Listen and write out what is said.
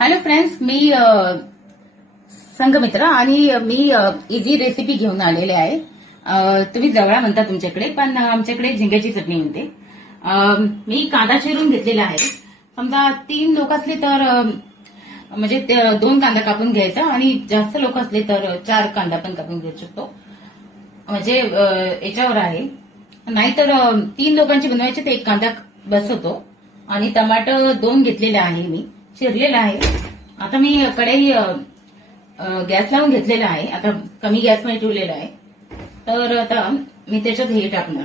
Hello friends, मी संघमित्र आणि मी easy recipe घेऊन आलेले आहे. तुम्ही जवळा म्हणता तुमच्याकडे, पण आमच्याकडे झिंग्याची चटणी म्हणते. मी कांदा चिरून घेतलेला आहे. समजा 3 लोक असले तर म्हणजे 2 कांदा कापून घ्यायचा आणि जास्त लोक असले तर 4 कांदा पण कापून घेऊ शकतो. म्हणजे याच्यावर आहे. नाहीतर 3 लोकांची बनवायची तर 1 कांदा बस होतो. आणि टमाटर 2 घेतलेले आहे, मी चिरलेला आहे. आता मी कढई गॅस लावून घेतलेला आहे. आता कमी गॅसमध्ये ठेवलेला आहे. तर आता मी त्याच्यात हे टाकणार.